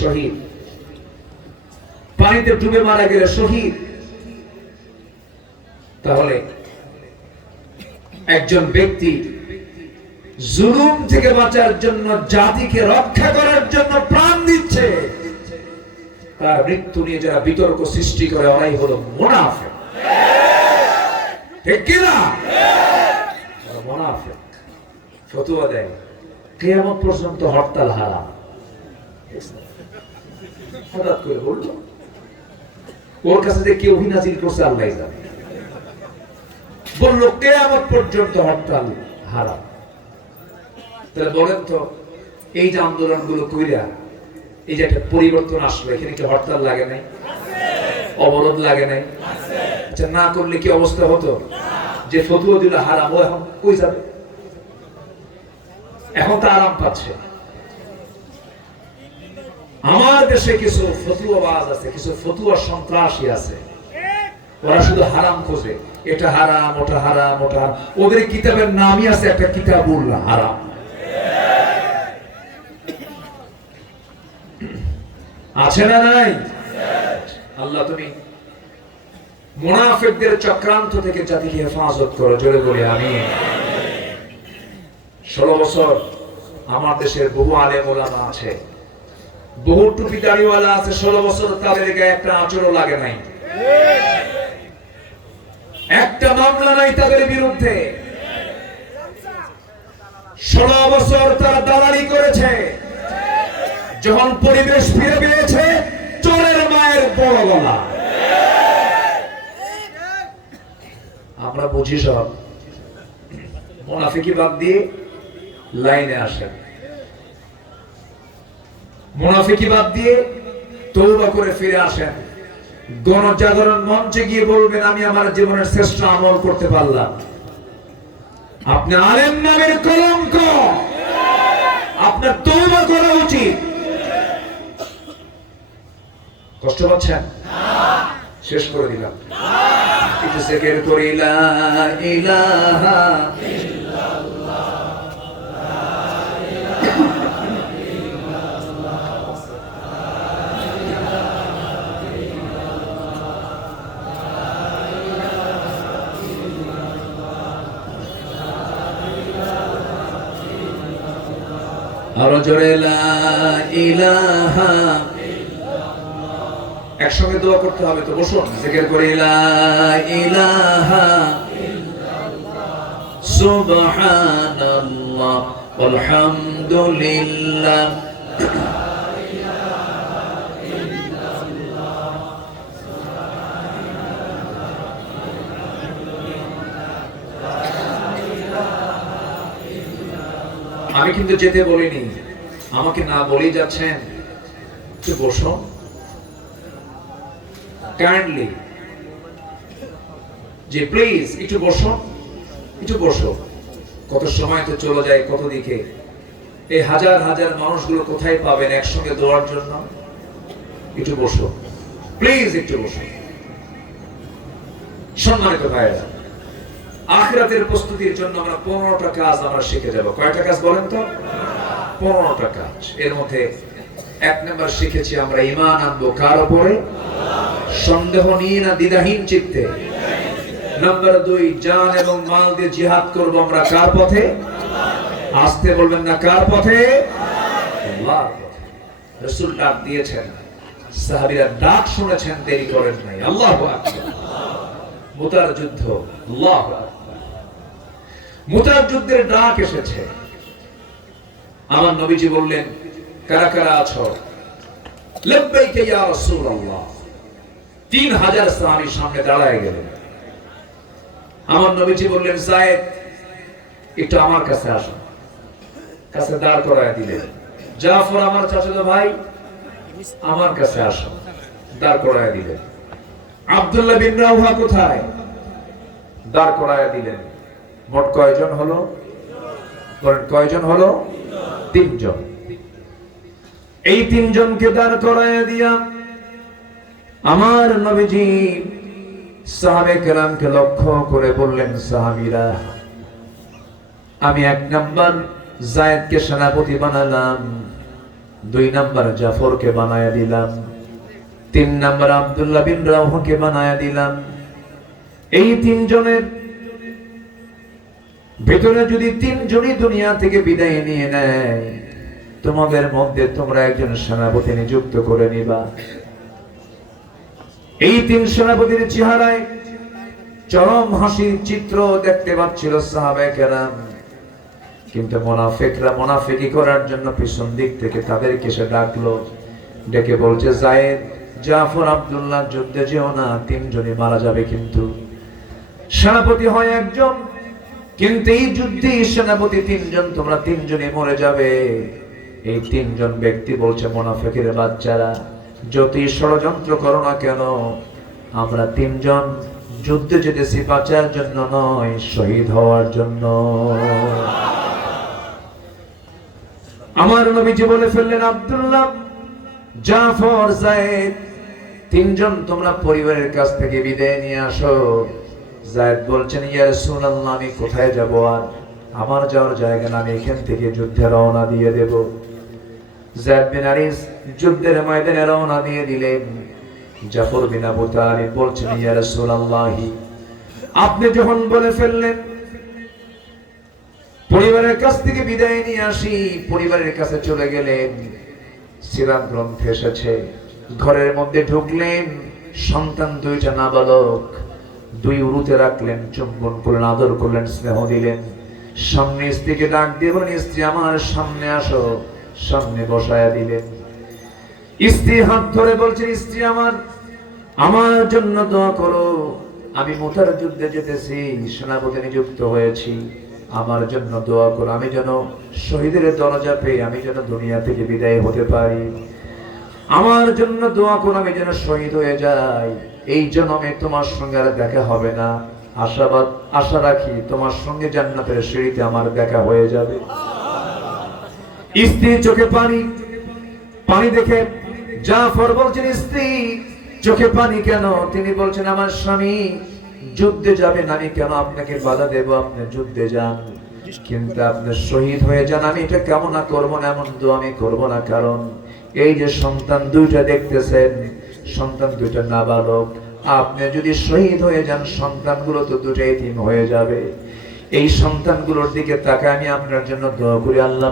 শহীদ। পানিতে ডুবে মারা গেলে শহীদ। তাহলে একজন ব্যক্তি জুলুম থেকে বাঁচার জন্য, জাতিকে রক্ষা করার জন্য প্রাণ দিচ্ছে। তার মৃত্যু নিয়ে যারা বিতর্ক সৃষ্টি করে, ওরাই হলো মুনাফেক। ঠিক মুনাফেক। ফতুয়া দেয়। কেয়ামত পর্যন্ত হরতাল হারাম। হঠাৎ করে ওর কাছে কেউ নাজিল করছে, আল্লাহ বলল পর্যন্ত হরতাল হারাম। তাহলে বলেন তো, এই যে কইরা, এই যে একটা পরিবর্তন আসলো, এখানে কি হরতাল লাগে নাই? অবরোধ লাগে নাই? আচ্ছা না করলে কি অবস্থা হতো? যে ফতুয়া দিল হারাম, ও এখন কই যাবে? এখন তো আরাম পাচ্ছে। আমার দেশে কিছু ফতুয়াবাজ আছে, কিছু ফতুয়া সন্ত্রাসী আছে। ওরা শুধু হারাম খোঁজে। এটা হারাম, ওটা হারাম ওটা হারাম। ওদের কিতাবের নামই আছে একটা কিতাবুল হারাম। আছে না নাই? আল্লাহ তুমি মুনাফিকদের চক্রান্ত থেকে জাতিকে হেফাজত করো, জোরে বলে আমি ষোলো বছর আমার দেশের বহু আলেম ওলামা আছে। বহু টুপি দাড়িওয়ালা আছে, ষোলো বছর তাদের গায়ে একটা আচরও লাগে নাই। একটা মামলা নাই তাদের বিরুদ্ধে। ষোলো বছর তারা দালালি করেছে। যখন পরিবেশ ফিরে পেয়েছে, চোরের মায়ের বড় গলা। আমরা বুঝি সব। মোনাফিকি বাদ দিয়ে লাইনে আসেন। মুনাফিকি বাদ দিয়ে তৌবা করে ফিরে আসেন। গণজাগরণ মঞ্চে গিয়ে বলবেন, আমি আমার জীবনের শ্রেষ্ঠ আমল করতে পারলাম। আপনি আলেম নামের কলঙ্ক। আপনার তৌবা করা উচিত। কষ্ট পাচ্ছেন? শেষ করে দিলাম। একটু সেকের করি লা ইলাহা আরও জোরে একসঙ্গে দোয়া করতে হবে তো বসুন জিকির করে ইলাহা সুবহানাল্লাহ আলহামদুলিল্লাহ আমি কিন্তু যেতে বলিনি। আমাকে না বলেই যাচ্ছেন। একটু বসো। কাইন্ডলি যে প্লিজ একটু বসো। একটু বসো। কত সময় তো চলে যায় কত দিকে। এই হাজার হাজার মানুষগুলো কোথায় পাবেন একসঙ্গে দোয়ার জন্য? একটু বসো। প্লিজ একটু বসো। সম্মানিত ভাইরা আখরাতের প্রস্তুতির জন্য আমরা পনেরোটা কাজ আমরা শিখে যাব। কয়টা কাজ বলেন তো? পনেরোটা কাজ। এর মধ্যে এক নম্বর শিখেছি আমরা ইমান আনব কার উপরে? সন্দেহ নিয়ে না দ্বিধাহীন চিত্তে? নম্বর দুই, জান এবং মাল দিয়ে জিহাদ করব আমরা কার পথে? আসতে বলবেন না কার পথে? রসুল ডাক দিয়েছেন। সাহাবীরা ডাক শুনেছেন, দেরি করেন নাই। আল্লাহ মুতার যুদ্ধ। মুতার যুদ্ধের ডাক এসেছে। আমার নবীজি বললেন, কারা কারা আছো? লব্বাইকে ইয়া রাসূলুল্লাহ। তিন হাজার সাহাবী সামনে দাঁড়ায় গেলেন আমার নবীজি বললেন সাহেব একটু আমার কাছে আসুন কাছে দাঁড় করায় দিলেন। জাফর, আমার চাচাতো ভাই, আমার কাছে আসুন দাঁড় করায় দিলেন। আব্দুল্লাহ বিন রাউহা কোথায়? দাঁড় করায় দিলেন। মোট কয়জন হলো? কয়জন হলো? তিনজন। এই তিনজনকে দাঁড় করায় দিয়া আমার নবীজি সাহাবে কেরামকে লক্ষ্য করে বললেন, সাহাবিরা, আমি এক নাম্বার জায়েদকে সেনাপতি বানালাম, দুই নাম্বার জাফরকে বানায়া দিলাম। তিন নাম্বার আব্দুল্লাহ বিন রাওহকে বানায়া দিলাম। এই তিনজনের ভেতরে যদি তিনজনই দুনিয়া থেকে বিদায় নিয়ে নেয়, তোমাদের মধ্যে তোমরা একজন সেনাপতি নিযুক্ত করে নিবা। এই তিন সেনাপতির চেহারায় চরম হাসির চিত্র দেখতে পাচ্ছিল সাহাবায়ে কেরাম। কিন্তু মোনাফেকরা মোনাফেকি করার জন্য পিছন দিক থেকে তাদেরকে সে ডাকলো, ডেকে বলছে, জায়েদ জাফর আব্দুল্লাহ যুদ্ধে যেও না তিনজনই মারা যাবে কিন্তু। সেনাপতি হয় একজন, কিন্তু এই যুদ্ধে সেনাপতি তিনজন, তোমরা তিনজনই মরে যাবে। এই তিনজন ব্যক্তি বলছে, মোনাফেকের বাচ্চারা, যতই ষড়যন্ত্র করো না কেন, আমরা তিনজন যুদ্ধে যেতেছি বাঁচার জন্য নয়, শহীদ হওয়ার জন্য। আমার নবীজি বলে ফেললেন, আব্দুল্লাহ জাফর জায়েদ, তিনজন তোমরা পরিবারের কাছ থেকে বিদায় নিয়ে আসো। জায়েদ বলছেন, ইয়া রাসূলুল্লাহ, আমি কোথায় যাব? আর আমার যাওয়ার জায়গা না, আমি এখান থেকে যুদ্ধে রওনা দিয়ে দেব। বিন আরিস যুদ্ধের ময়দানে রওনা দিয়ে দিলেন। জাফর বিন আবু তালিব বলছেন, ইয়া রাসূলুল্লাহ, আপনি যখন বলে ফেললেন, পরিবারের কাছ থেকে বিদায় নিয়ে আসি, পরিবারের কাছে চলে গেলেন সিরাত গ্রন্থে এসেছে। ঘরের মধ্যে ঢুকলেন, সন্তান দুইটা নাবালক। দুই উরুতে রাখলেন চুম্বন করলেন, আদর করলেন, স্নেহ দিলেন। সামনে স্ত্রীকে ডাক দিয়ে বলেন স্ত্রী, আমার সামনে আসো। সামনে বসায়া দিলেন। স্ত্রী হাত ধরে বলছেন স্ত্রী, আমার আমার জন্য দোয়া করো। আমি মোতার যুদ্ধে যেতেছি, সেনাপতি নিযুক্ত হয়েছি। আমার জন্য দোয়া করো, আমি যেন শহীদের দরজা পেয়ে, আমি যেন দুনিয়া থেকে বিদায় হতে পারি। আমার জন্য দোয়া করো, আমি যেন শহীদ হয়ে যাই। এই জন্মে তোমার সঙ্গে আর দেখা হবে না। আশাবাদ, আশা রাখি তোমার সঙ্গে জান্নাতের সিঁড়িতে আমার দেখা হয়ে যাবে। স্ত্রী চোখে পানি পানি দেখে জাফর বলছেন, স্ত্রী, চোখে পানি কেন? তিনি বলছেন, আমার স্বামী যুদ্ধে যাবেন, আমি কেন আপনাকে বাধা দেব? আপনি যুদ্ধে যান। কিন্তু আপনি শহীদ হয়ে যান। আমি এটা কামনা করব না, এমন তো আমি করব না। কারণ এই যে সন্তান দুইটা দেখতেছেন, সন্তান দুইটা নাবালক। আপনি যদি শহীদ হয়ে যান, সন্তানগুলো তো দুটো এতিম হয়ে যাবে। এই সন্তানগুলোর দিকে তাকায় আমি আপনার জন্য দোয়া করি, আল্লাহ